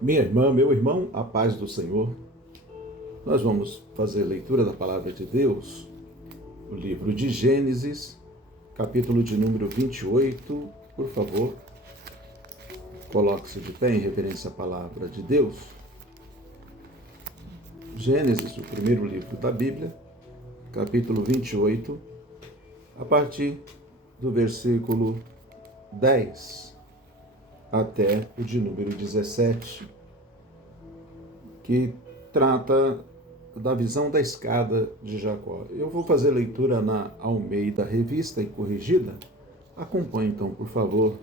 Minha irmã, meu irmão, a paz do Senhor. Nós vamos fazer leitura da palavra de Deus, o livro de Gênesis, capítulo de número 28. Por favor, coloque-se de pé em reverência à palavra de Deus. Gênesis, o primeiro livro da Bíblia, capítulo 28, a partir do versículo 10 até o de número 17, que trata da visão da escada de Jacó. Eu vou fazer leitura na Almeida Revista e Corrigida. Acompanhe então, por favor,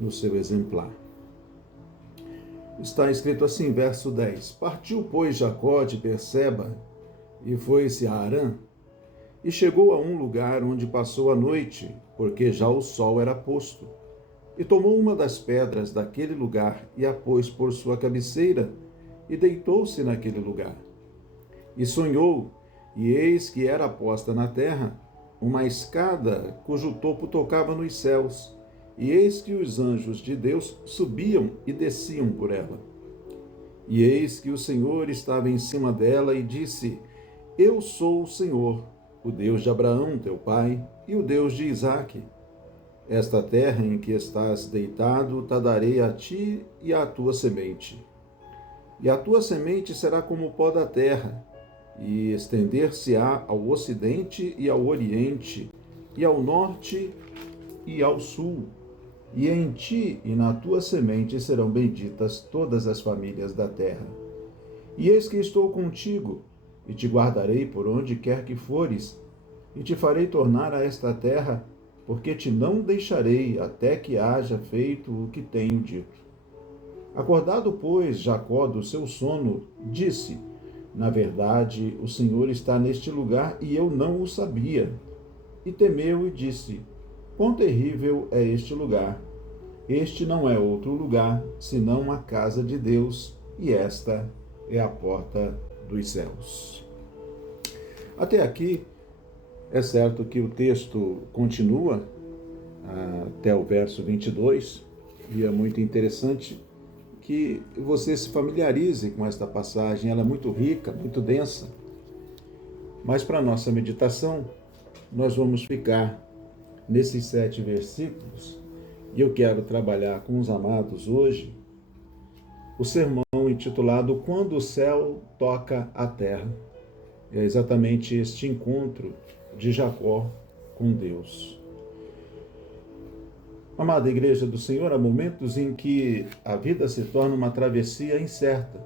no seu exemplar. Está escrito assim, verso 10. Partiu, pois, Jacó de Berseba e foi-se a Harã, e chegou a um lugar onde passou a noite, porque já o sol era posto. E tomou uma das pedras daquele lugar e a pôs por sua cabeceira, e deitou-se naquele lugar. E sonhou, e eis que era posta na terra uma escada cujo topo tocava nos céus, e eis que os anjos de Deus subiam e desciam por ela. E eis que o Senhor estava em cima dela e disse: Eu sou o Senhor, o Deus de Abraão, teu pai, e o Deus de Isaque. Esta terra em que estás deitado, te darei a ti e à tua semente. E a tua semente será como o pó da terra, e estender-se-á ao ocidente e ao oriente, e ao norte e ao sul. E em ti e na tua semente serão benditas todas as famílias da terra. E eis que estou contigo, e te guardarei por onde quer que fores, e te farei tornar a esta terra, porque te não deixarei até que haja feito o que tenho dito. Acordado, pois, Jacó do seu sono, disse: Na verdade, o Senhor está neste lugar e eu não o sabia. E temeu e disse: Quão terrível é este lugar! Este não é outro lugar, senão a casa de Deus, e esta é a porta dos céus. Até aqui, é certo que o texto continua até o verso 22, e é muito interessante que você se familiarize com esta passagem. Ela é muito rica, muito densa, mas para a nossa meditação, nós vamos ficar nesses 7 versículos, e eu quero trabalhar com os amados hoje o sermão intitulado Quando o Céu Toca a Terra. É exatamente este encontro de Jacó com Deus. Amada Igreja do Senhor, há momentos em que a vida se torna uma travessia incerta,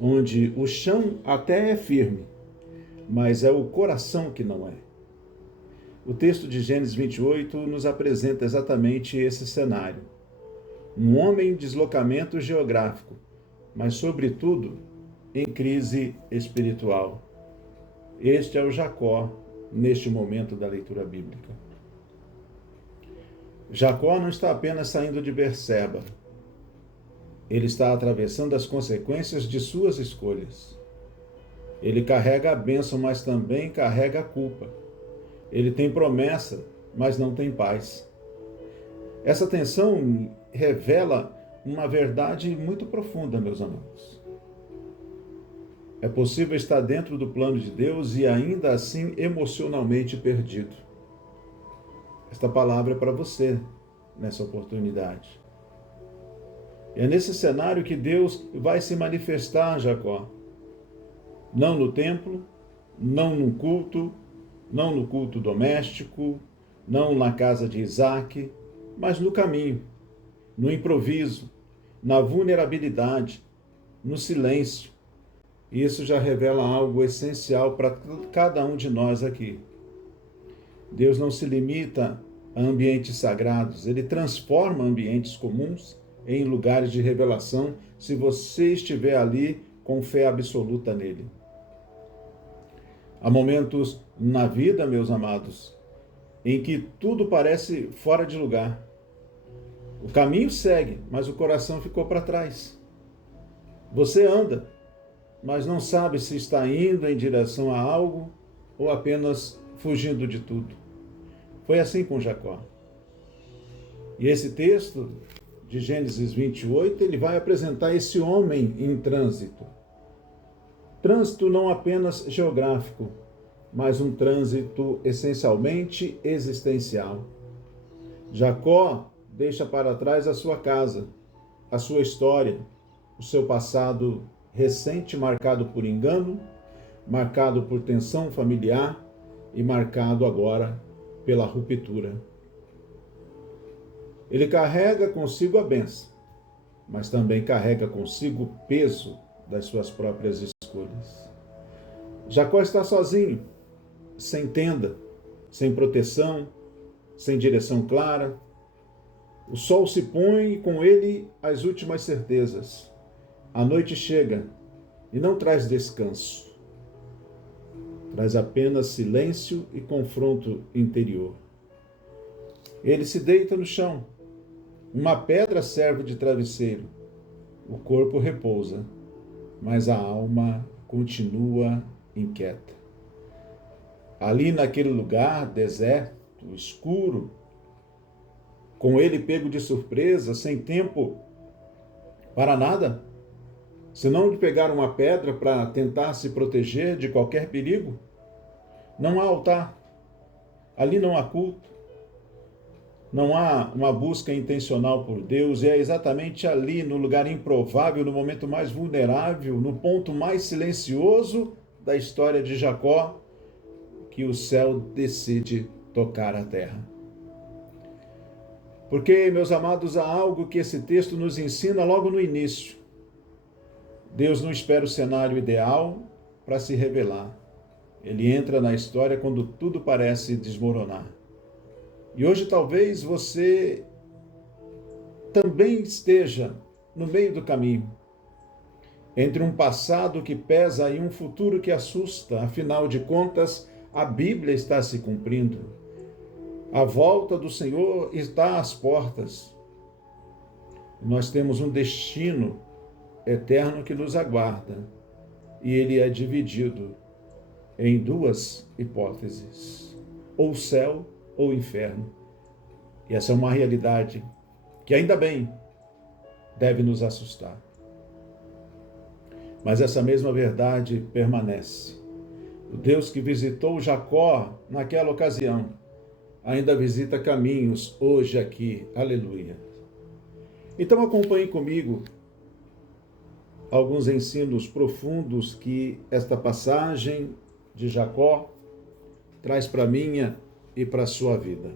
onde o chão até é firme, mas é o coração que não é. O texto de Gênesis 28 nos apresenta exatamente esse cenário. Um homem em deslocamento geográfico, mas, sobretudo, em crise espiritual. Este é o Jacó neste momento da leitura bíblica. Jacó não está apenas saindo de Berseba. Ele está atravessando as consequências de suas escolhas. Ele carrega a bênção, mas também carrega a culpa. Ele tem promessa, mas não tem paz. Essa tensão revela uma verdade muito profunda, meus amados. É possível estar dentro do plano de Deus e ainda assim emocionalmente perdido. Esta palavra é para você nessa oportunidade. É nesse cenário que Deus vai se manifestar a Jacó. Não no templo, não no culto doméstico, não na casa de Isaque, mas no caminho, no improviso, na vulnerabilidade, no silêncio. Isso já revela algo essencial para cada um de nós aqui. Deus não se limita a ambientes sagrados, Ele transforma ambientes comuns em lugares de revelação, se você estiver ali com fé absoluta nele. Há momentos na vida, meus amados, em que tudo parece fora de lugar. O caminho segue, mas o coração ficou para trás. Você anda, mas não sabe se está indo em direção a algo ou apenas fugindo de tudo. Foi assim com Jacó. E esse texto de Gênesis 28, ele vai apresentar esse homem em trânsito. Trânsito não apenas geográfico, mas um trânsito essencialmente existencial. Jacó deixa para trás a sua casa, a sua história, o seu passado recente marcado por engano, marcado por tensão familiar e marcado agora pela ruptura. Ele carrega consigo a bênção, mas também carrega consigo o peso das suas próprias escolhas. Jacó está sozinho, sem tenda, sem proteção, sem direção clara. O sol se põe e com ele as últimas certezas. A noite chega e não traz descanso. Traz apenas silêncio e confronto interior. Ele se deita no chão. Uma pedra serve de travesseiro. O corpo repousa, mas a alma continua inquieta. Ali naquele lugar deserto, escuro, com ele pego de surpresa, sem tempo para nada, senão de pegar uma pedra para tentar se proteger de qualquer perigo. Não há altar, ali não há culto, não há uma busca intencional por Deus, e é exatamente ali, no lugar improvável, no momento mais vulnerável, no ponto mais silencioso da história de Jacó, que o céu decide tocar a terra. Porque, meus amados, há algo que esse texto nos ensina logo no início. Deus não espera o cenário ideal para se revelar. Ele entra na história quando tudo parece desmoronar. E hoje talvez você também esteja no meio do caminho, entre um passado que pesa e um futuro que assusta. Afinal de contas, a Bíblia está se cumprindo. A volta do Senhor está às portas. Nós temos um destino eterno que nos aguarda, e ele é dividido em duas hipóteses: ou céu ou inferno. E essa é uma realidade que, ainda bem, deve nos assustar. Mas essa mesma verdade permanece. O Deus que visitou Jacó naquela ocasião ainda visita caminhos hoje aqui. Aleluia. Então acompanhe comigo alguns ensinos profundos que esta passagem de Jacó traz para a minha e para a sua vida.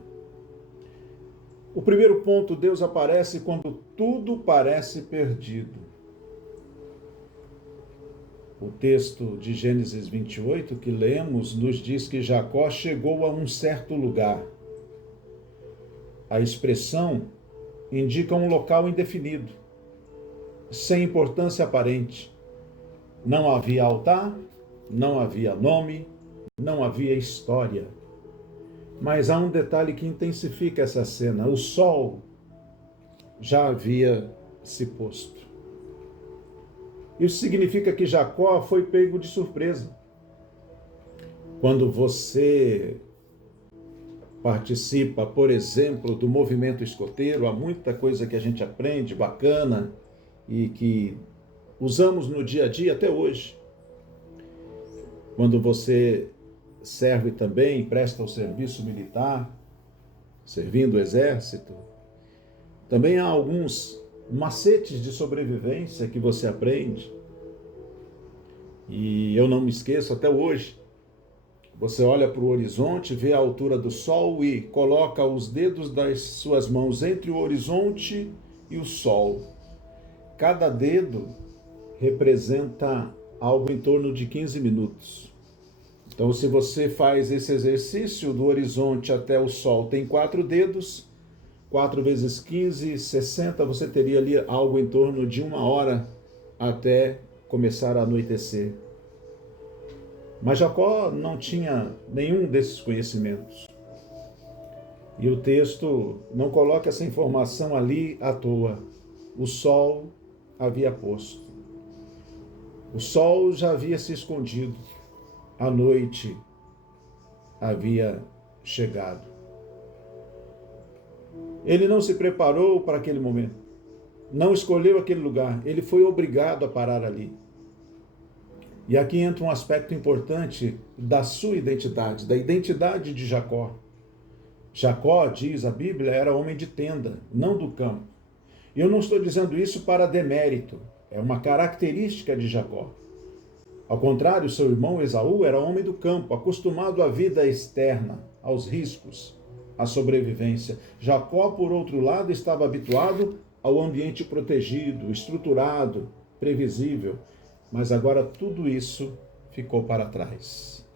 O primeiro ponto: Deus aparece quando tudo parece perdido. O texto de Gênesis 28 que lemos nos diz que Jacó chegou a um certo lugar. A expressão indica um local indefinido, sem importância aparente. Não havia altar, não havia nome, não havia história. Mas há um detalhe que intensifica essa cena: o sol já havia se posto. Isso significa que Jacó foi pego de surpresa. Quando você participa, por exemplo, do movimento escoteiro, há muita coisa que a gente aprende, bacana, e que usamos no dia a dia até hoje. Quando você serve também, presta o serviço militar, servindo o exército, também há alguns macetes de sobrevivência que você aprende. E eu não me esqueço até hoje. Você olha para o horizonte, vê a altura do sol e coloca os dedos das suas mãos entre o horizonte e o sol. Cada dedo representa algo em torno de 15 minutos. Então, se você faz esse exercício do horizonte até o sol, tem 4 dedos, 4 vezes 15, 60, você teria ali algo em torno de 1 hora até começar a anoitecer. Mas Jacó não tinha nenhum desses conhecimentos. E o texto não coloca essa informação ali à toa. O sol havia posto. O sol já havia se escondido. A noite havia chegado. Ele não se preparou para aquele momento. não escolheu aquele lugar, ele foi obrigado a parar ali. E aqui entra um aspecto importante da sua identidade, da identidade de Jacó. Jacó, diz a Bíblia, era homem de tenda, não do campo. E eu não estou dizendo isso para demérito, é uma característica de Jacó. Ao contrário, seu irmão Esaú era homem do campo, acostumado à vida externa, aos riscos, à sobrevivência. Jacó, por outro lado, estava habituado ao ambiente protegido, estruturado, previsível. Mas agora tudo isso ficou para trás.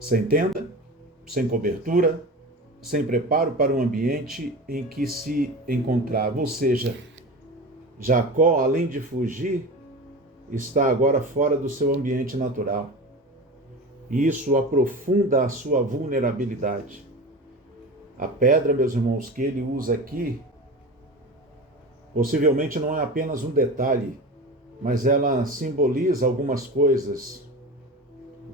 Sem tenda, sem cobertura, sem preparo para um ambiente em que se encontrava. Ou seja, Jacó, além de fugir, está agora fora do seu ambiente natural. E isso aprofunda a sua vulnerabilidade. A pedra, meus irmãos, que ele usa aqui, possivelmente não é apenas um detalhe, mas ela simboliza algumas coisas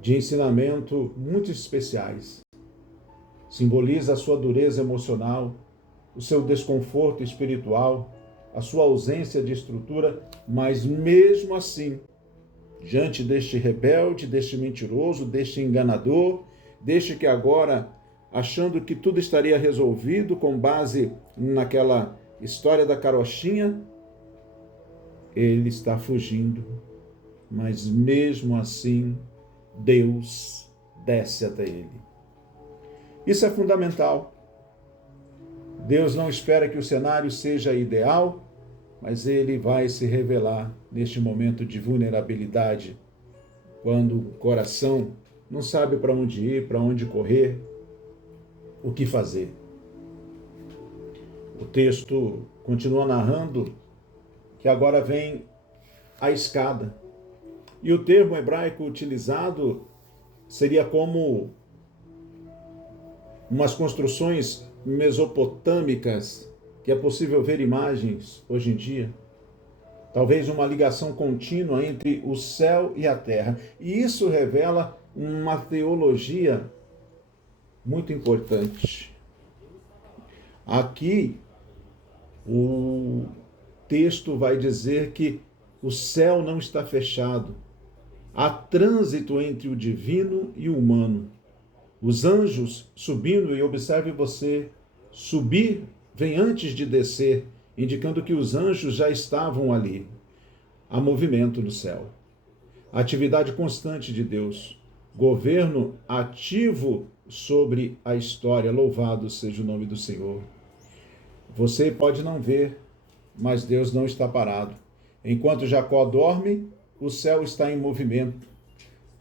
de ensinamento muito especiais. Simboliza a sua dureza emocional, o seu desconforto espiritual, a sua ausência de estrutura, mas mesmo assim, diante deste rebelde, deste mentiroso, deste enganador, deste que agora, achando que tudo estaria resolvido com base naquela história da carochinha, ele está fugindo, mas mesmo assim, Deus desce até ele. Isso é fundamental. Deus não espera que o cenário seja ideal, mas ele vai se revelar neste momento de vulnerabilidade, quando o coração não sabe para onde ir, para onde correr, o que fazer. O texto continua narrando que agora vem a escada. E o termo hebraico utilizado seria como umas construções mesopotâmicas, que é possível ver imagens hoje em dia. Talvez uma ligação contínua entre o céu e a terra. E isso revela uma teologia muito importante. Aqui, o texto vai dizer que o céu não está fechado. Há trânsito entre o divino e o humano. Os anjos subindo, e observe você, subir vem antes de descer, indicando que os anjos já estavam ali. Há movimento no céu. Atividade constante de Deus. Governo ativo sobre a história. Louvado seja o nome do Senhor. Você pode não ver, mas Deus não está parado. Enquanto Jacó dorme, o céu está em movimento.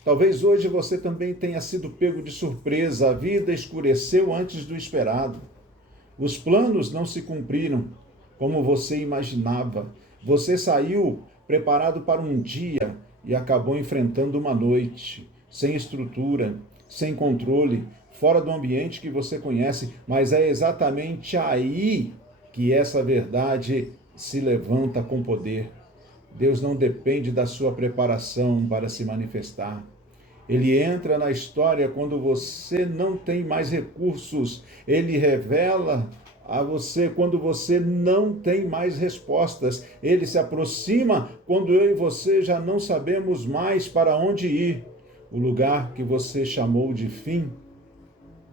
Talvez hoje você também tenha sido pego de surpresa. A vida escureceu antes do esperado. Os planos não se cumpriram como você imaginava. Você saiu preparado para um dia e acabou enfrentando uma noite, sem estrutura, sem controle, fora do ambiente que você conhece. Mas é exatamente aí que essa verdade se levanta com poder. Deus não depende da sua preparação para se manifestar. Ele entra na história quando você não tem mais recursos. Ele revela a você quando você não tem mais respostas. Ele se aproxima quando eu e você já não sabemos mais para onde ir. O lugar que você chamou de fim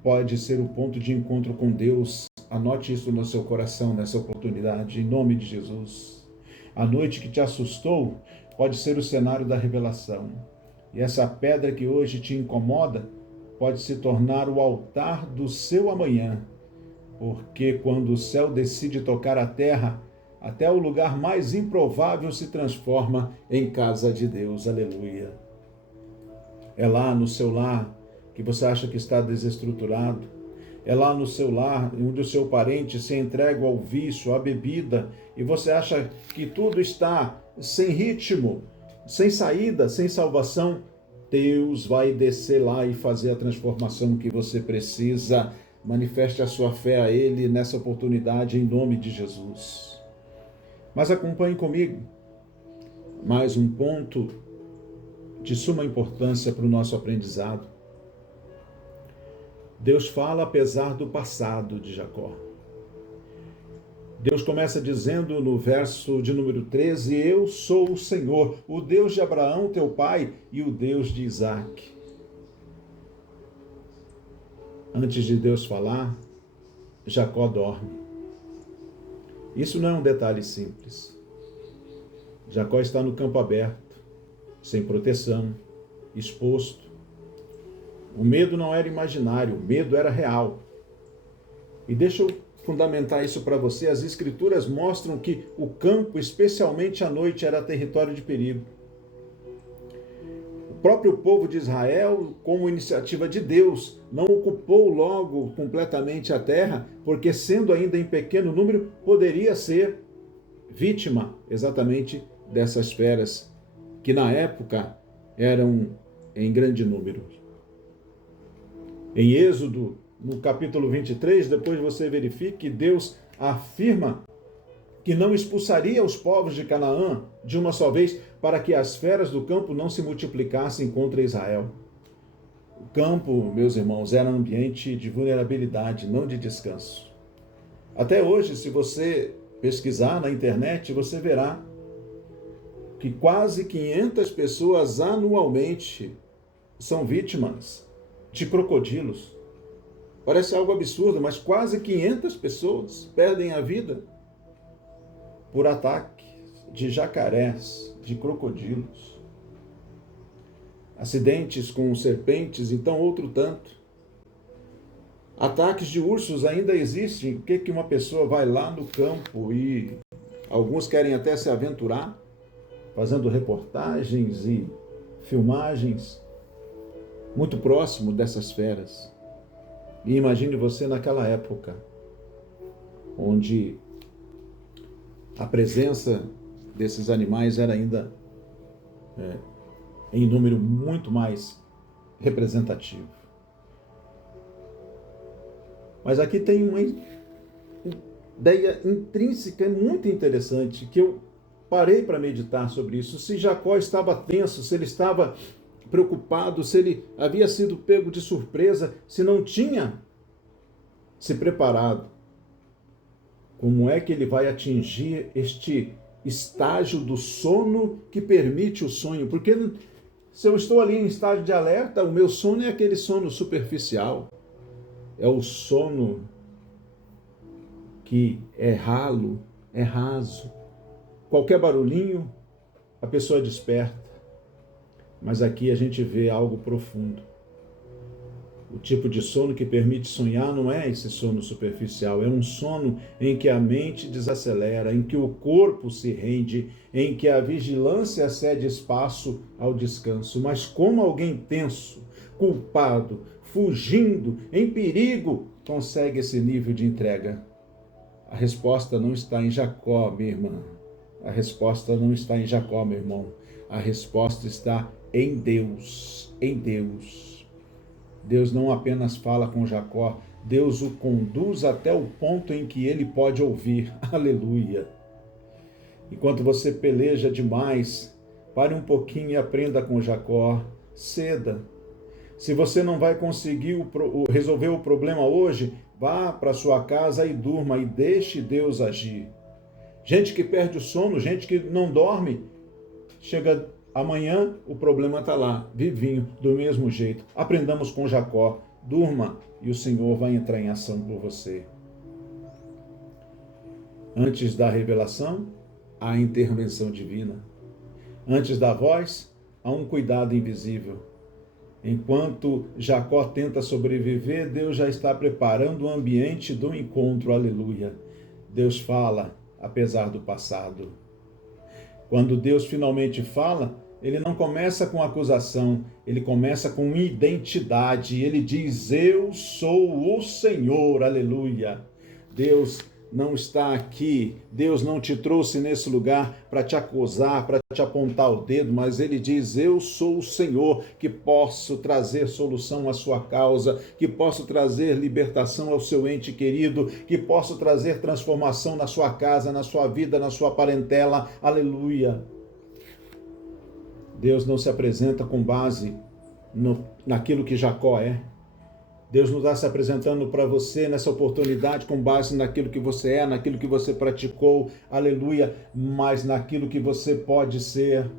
pode ser o ponto de encontro com Deus. Anote isso no seu coração nessa oportunidade, em nome de Jesus. A noite que te assustou pode ser o cenário da revelação. E essa pedra que hoje te incomoda pode se tornar o altar do seu amanhã. Porque quando o céu decide tocar a terra, até o lugar mais improvável se transforma em casa de Deus. Aleluia. É lá no seu lar que você acha que está desestruturado. É lá no seu lar onde o seu parente se entrega ao vício, à bebida, e você acha que tudo está sem ritmo, sem saída, sem salvação. Deus vai descer lá e fazer a transformação que você precisa. Manifeste a sua fé a Ele nessa oportunidade, em nome de Jesus. Mas acompanhe comigo mais um ponto de suma importância para o nosso aprendizado. Deus fala apesar do passado de Jacó. Deus começa dizendo no verso de número 13: eu sou o Senhor, o Deus de Abraão, teu pai, e o Deus de Isaque. Antes de Deus falar, Jacó dorme. Isso não é um detalhe simples. Jacó está no campo aberto, sem proteção, exposto. O medo não era imaginário, o medo era real. E deixa eu fundamentar isso para você. As escrituras mostram que o campo, especialmente à noite, era território de perigo. O próprio povo de Israel, como iniciativa de Deus, não ocupou logo completamente a terra, porque sendo ainda em pequeno número, poderia ser vítima exatamente dessas feras, que na época eram em grande número. Em Êxodo, no capítulo 23, depois você verifique que Deus afirma que não expulsaria os povos de Canaã de uma só vez, para que as feras do campo não se multiplicassem contra Israel. O campo, meus irmãos, era um ambiente de vulnerabilidade, não de descanso. Até hoje, se você pesquisar na internet, você verá que quase 500 pessoas anualmente são vítimas de crocodilos. Parece algo absurdo, mas quase 500 pessoas perdem a vida por ataques de jacarés, de crocodilos. Acidentes com serpentes, então outro tanto. Ataques de ursos ainda existem. Por que uma pessoa vai lá no campo e alguns querem até se aventurar, fazendo reportagens e filmagens muito próximo dessas feras. E imagine você naquela época, onde a presença desses animais era ainda em número muito mais representativo. Mas aqui tem uma ideia intrínseca muito interessante, que eu parei para meditar sobre isso. Se Jacó estava tenso, se ele estava preocupado, se ele havia sido pego de surpresa, se não tinha se preparado, como é que ele vai atingir este estágio do sono que permite o sonho? Porque se eu estou ali em estágio de alerta, o meu sono é aquele sono superficial, é o sono que é ralo, é raso. Qualquer barulhinho, a pessoa desperta. Mas aqui a gente vê algo profundo. O tipo de sono que permite sonhar não é esse sono superficial, é um sono em que a mente desacelera, em que o corpo se rende, em que a vigilância cede espaço ao descanso. Mas como alguém tenso, culpado, fugindo, em perigo, consegue esse nível de entrega? A resposta não está em Jacó, minha irmã. A resposta não está em Jacó, meu irmão. A resposta está em Deus, em Deus. Deus não apenas fala com Jacó, Deus o conduz até o ponto em que ele pode ouvir. Aleluia. Enquanto você peleja demais, pare um pouquinho e aprenda com Jacó. Ceda. Se você não vai conseguir resolver o problema hoje, vá para sua casa e durma e deixe Deus agir. Gente que perde o sono, gente que não dorme, chega amanhã, o problema está lá, vivinho, do mesmo jeito. Aprendamos com Jacó, durma e o Senhor vai entrar em ação por você. Antes da revelação, há a intervenção divina. Antes da voz, há um cuidado invisível. Enquanto Jacó tenta sobreviver, Deus já está preparando o ambiente do encontro, aleluia. Deus fala, apesar do passado. Quando Deus finalmente fala, ele não começa com acusação, ele começa com identidade. Ele diz, eu sou o Senhor, aleluia. Deus não está aqui, Deus não te trouxe nesse lugar para te acusar, para te apontar o dedo, mas ele diz, eu sou o Senhor, que posso trazer solução à sua causa, que posso trazer libertação ao seu ente querido, que posso trazer transformação na sua casa, na sua vida, na sua parentela, aleluia. Deus não se apresenta com base naquilo que Jacó é. Deus não está se apresentando para você nessa oportunidade com base naquilo que você é, naquilo que você praticou, aleluia, mas naquilo que você pode ser.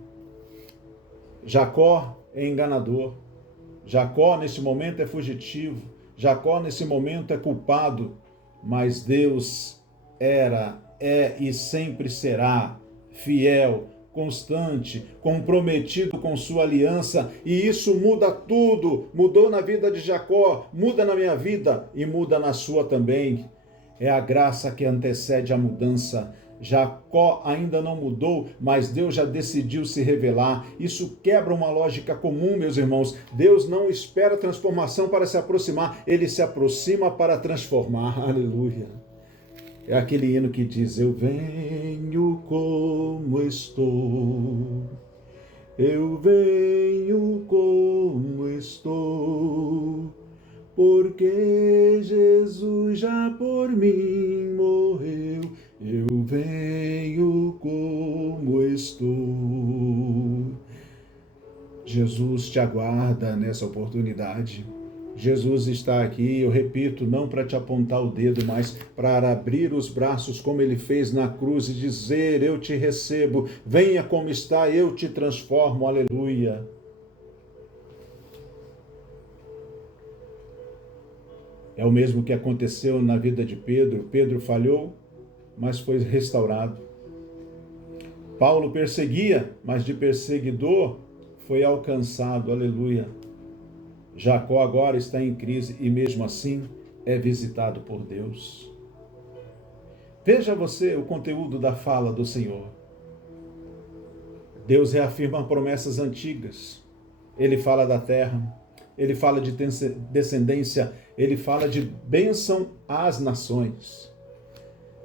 Jacó é enganador. Jacó, nesse momento, é fugitivo. Jacó, nesse momento, é culpado. Mas Deus era, é e sempre será fiel, constante, comprometido com sua aliança, e isso muda tudo. Mudou na vida de Jacó, muda na minha vida e muda na sua também. É a graça que antecede a mudança. Jacó ainda não mudou, mas Deus já decidiu se revelar. Isso quebra uma lógica comum, meus irmãos. Deus não espera transformação para se aproximar, ele se aproxima para transformar. Aleluia. É aquele hino que diz: eu venho como estou, eu venho como estou, porque Jesus já por mim morreu, eu venho como estou. Jesus te aguarda nessa oportunidade. Jesus está aqui, eu repito, não para te apontar o dedo, mas para abrir os braços como ele fez na cruz e dizer: eu te recebo, venha como está, eu te transformo, aleluia. É o mesmo que aconteceu na vida de Pedro. Pedro falhou, mas foi restaurado. Paulo perseguia, mas de perseguidor foi alcançado, aleluia. Jacó agora está em crise e mesmo assim é visitado por Deus. Veja você o conteúdo da fala do Senhor. Deus reafirma promessas antigas. Ele fala da terra, ele fala de descendência, ele fala de bênção às nações.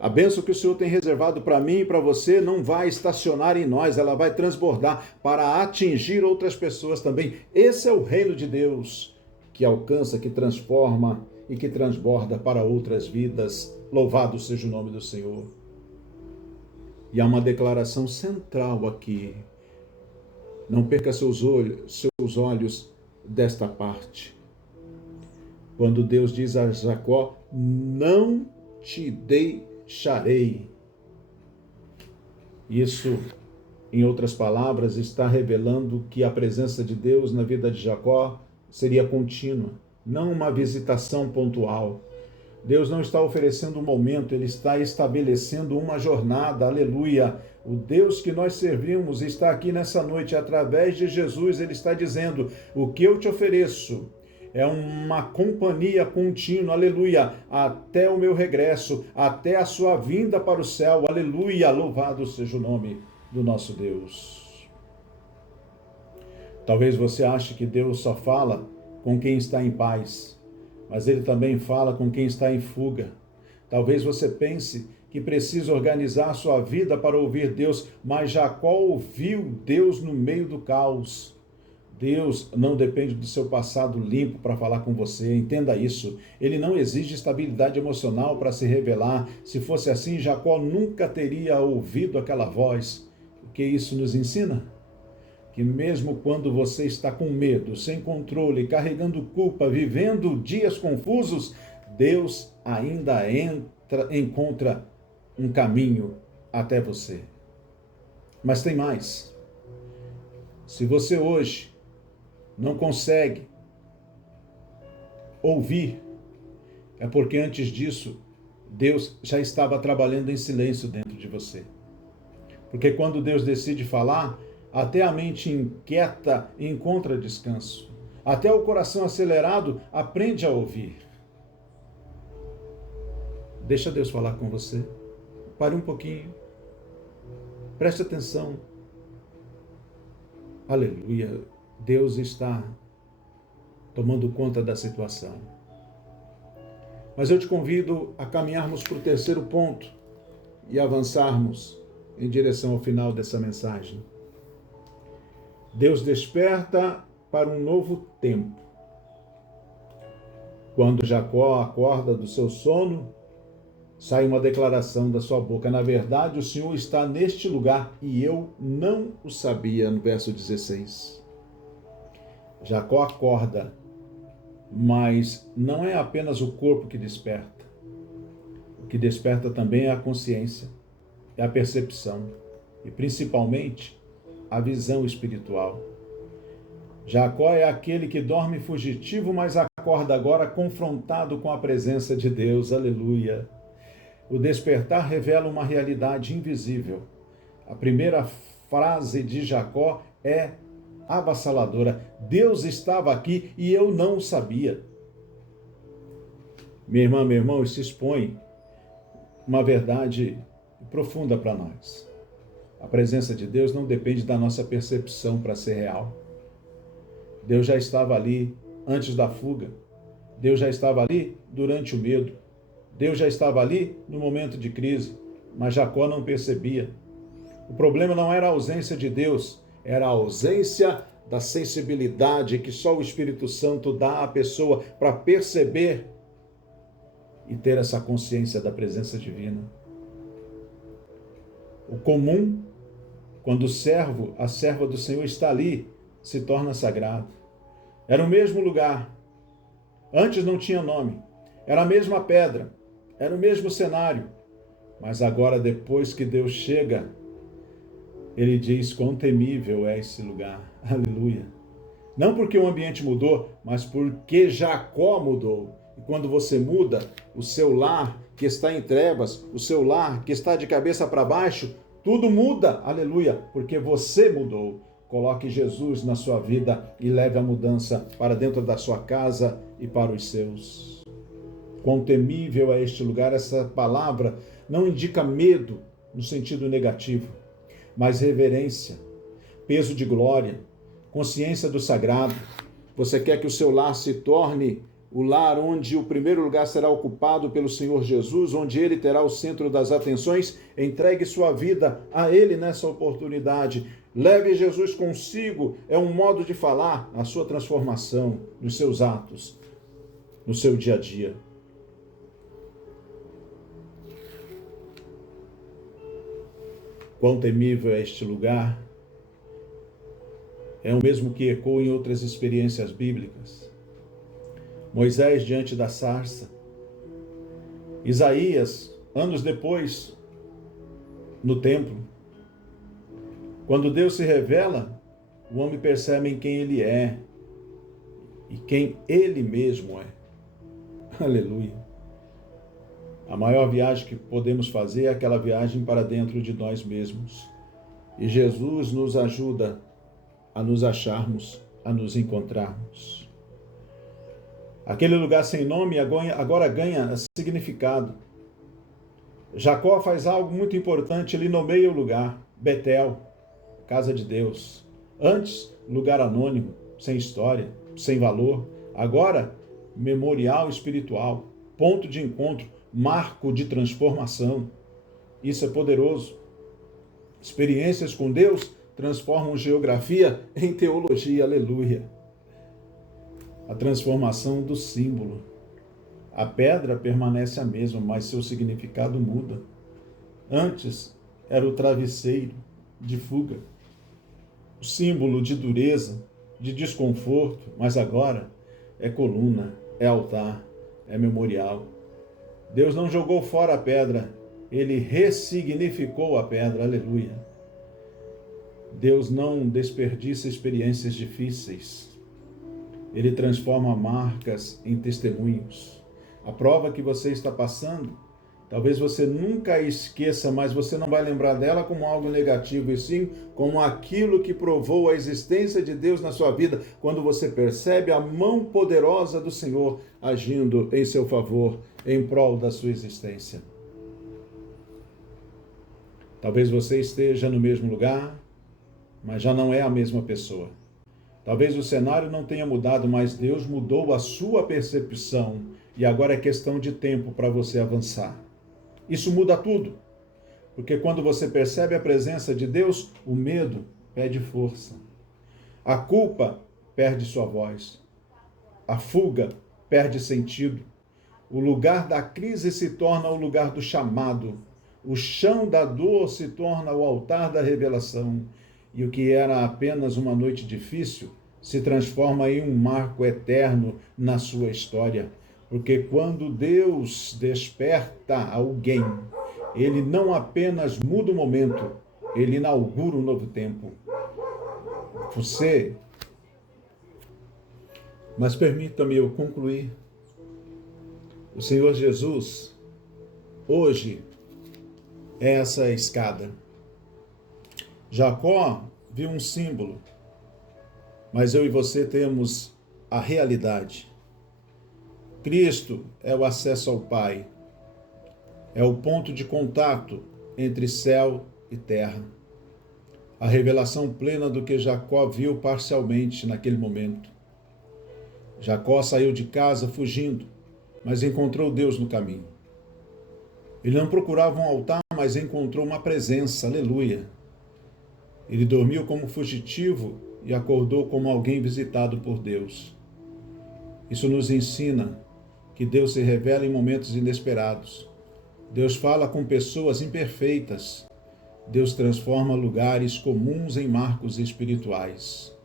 A bênção que o Senhor tem reservado para mim e para você não vai estacionar em nós, ela vai transbordar para atingir outras pessoas também. Esse é o reino de Deus, que alcança, que transforma e que transborda para outras vidas. Louvado seja o nome do Senhor. E há uma declaração central aqui. Não perca seus olhos desta parte. Quando Deus diz a Jacó: não te deixarei. Isso, em outras palavras, está revelando que a presença de Deus na vida de Jacó seria contínua, não uma visitação pontual. Deus não está oferecendo um momento, ele está estabelecendo uma jornada, aleluia. O Deus que nós servimos está aqui nessa noite, através de Jesus, ele está dizendo: o que eu te ofereço é uma companhia contínua, aleluia, até o meu regresso, até a sua vinda para o céu, aleluia, louvado seja o nome do nosso Deus. Talvez você ache que Deus só fala com quem está em paz, mas ele também fala com quem está em fuga. Talvez você pense que precisa organizar sua vida para ouvir Deus, mas Jacó ouviu Deus no meio do caos. Deus não depende do seu passado limpo para falar com você, entenda isso. Ele não exige estabilidade emocional para se revelar. Se fosse assim, Jacó nunca teria ouvido aquela voz. O que isso nos ensina? Que mesmo quando você está com medo, sem controle, carregando culpa, vivendo dias confusos, Deus ainda encontra um caminho até você. Mas tem mais. Se você hoje não consegue ouvir, é porque antes disso, Deus já estava trabalhando em silêncio dentro de você. Porque quando Deus decide falar, até a mente inquieta encontra descanso. Até o coração acelerado aprende a ouvir. Deixa Deus falar com você. Pare um pouquinho. Preste atenção. Aleluia. Deus está tomando conta da situação. Mas eu te convido a caminharmos para o terceiro ponto e avançarmos em direção ao final dessa mensagem. Deus desperta para um novo tempo. Quando Jacó acorda do seu sono, sai uma declaração da sua boca: na verdade, o Senhor está neste lugar e eu não o sabia, no verso 16. Jacó acorda Mas não é apenas o corpo que desperta. O que desperta também é a consciência, é a percepção e principalmente a visão espiritual. Jacó é aquele que dorme fugitivo, mas acorda agora confrontado com a presença de Deus. Aleluia! O despertar revela uma realidade invisível. A primeira frase de Jacó é avassaladora. Deus estava aqui e eu não o sabia. Minha irmã, meu irmão, isso expõe uma verdade profunda para nós. A presença de Deus não depende da nossa percepção para ser real. Deus já estava ali antes da fuga. Deus já estava ali durante o medo. Deus já estava ali no momento de crise. Mas Jacó não percebia. O problema não era a ausência de Deus, era a ausência da sensibilidade que só o Espírito Santo dá à pessoa para perceber e ter essa consciência da presença divina. O comum, quando o servo, a serva do Senhor está ali, se torna sagrado. Era o mesmo lugar. Antes não tinha nome. Era a mesma pedra. Era o mesmo cenário. Mas agora, depois que Deus chega, Ele diz quão temível é esse lugar. Aleluia. Não porque o ambiente mudou, mas porque Jacó mudou. E quando você muda, o seu lar que está em trevas, o seu lar que está de cabeça para baixo, tudo muda. Aleluia. Porque você mudou. Coloque Jesus na sua vida e leve a mudança para dentro da sua casa e para os seus. Quão temível é este lugar. Essa palavra não indica medo no sentido negativo, mas reverência, peso de glória, consciência do sagrado. Você quer que o seu lar se torne o lar onde o primeiro lugar será ocupado pelo Senhor Jesus, onde Ele terá o centro das atenções? Entregue sua vida a Ele nessa oportunidade. Leve Jesus consigo, é um modo de falar, a sua transformação nos seus atos, no seu dia a dia. Quão temível é este lugar, é o mesmo que ecoa em outras experiências bíblicas. Moisés diante da sarça, Isaías, anos depois, no templo. Quando Deus se revela, o homem percebe quem Ele é e quem Ele mesmo é. Aleluia. A maior viagem que podemos fazer é aquela viagem para dentro de nós mesmos. E Jesus nos ajuda a nos acharmos, a nos encontrarmos. Aquele lugar sem nome agora ganha significado. Jacó faz algo muito importante, ele nomeia o lugar, Betel, casa de Deus. Antes, lugar anônimo, sem história, sem valor. Agora, memorial espiritual, ponto de encontro, marco de transformação. Isso é poderoso. Experiências com Deus transformam geografia em teologia. Aleluia. A transformação do símbolo. A pedra permanece a mesma, mas seu significado muda. Antes era o travesseiro de fuga, o símbolo de dureza, de desconforto, mas agora é coluna, é altar, é memorial. Deus não jogou fora a pedra, Ele ressignificou a pedra. Aleluia. Deus não desperdiça experiências difíceis. Ele transforma marcas em testemunhos. A prova que você está passando, talvez você nunca a esqueça, mas você não vai lembrar dela como algo negativo, e sim como aquilo que provou a existência de Deus na sua vida, quando você percebe a mão poderosa do Senhor agindo em seu favor, em prol da sua existência. Talvez você esteja no mesmo lugar, mas já não é a mesma pessoa. Talvez o cenário não tenha mudado, mas Deus mudou a sua percepção e agora é questão de tempo para você avançar. Isso muda tudo, porque quando você percebe a presença de Deus, o medo perde força. A culpa perde sua voz. A fuga perde sentido. O lugar da crise se torna o lugar do chamado. O chão da dor se torna o altar da revelação. E o que era apenas uma noite difícil, se transforma em um marco eterno na sua história. Porque quando Deus desperta alguém, ele não apenas muda o momento, ele inaugura um novo tempo. Mas permita-me eu concluir. O Senhor Jesus, hoje, é essa escada. Jacó viu um símbolo, mas eu e você temos a realidade. Cristo é o acesso ao Pai, é o ponto de contato entre céu e terra. A revelação plena do que Jacó viu parcialmente naquele momento. Jacó saiu de casa fugindo, mas encontrou Deus no caminho. Ele não procurava um altar, mas encontrou uma presença, aleluia. Ele dormiu como fugitivo e acordou como alguém visitado por Deus. Isso nos ensina que Deus se revela em momentos inesperados. Deus fala com pessoas imperfeitas. Deus transforma lugares comuns em marcos espirituais.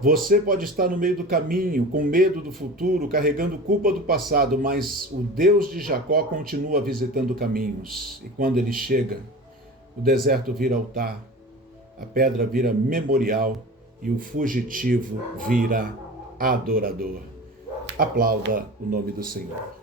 Você pode estar no meio do caminho, com medo do futuro, carregando culpa do passado, mas o Deus de Jacó continua visitando caminhos. E quando ele chega, o deserto vira altar, a pedra vira memorial e o fugitivo vira adorador. Aplauda o nome do Senhor.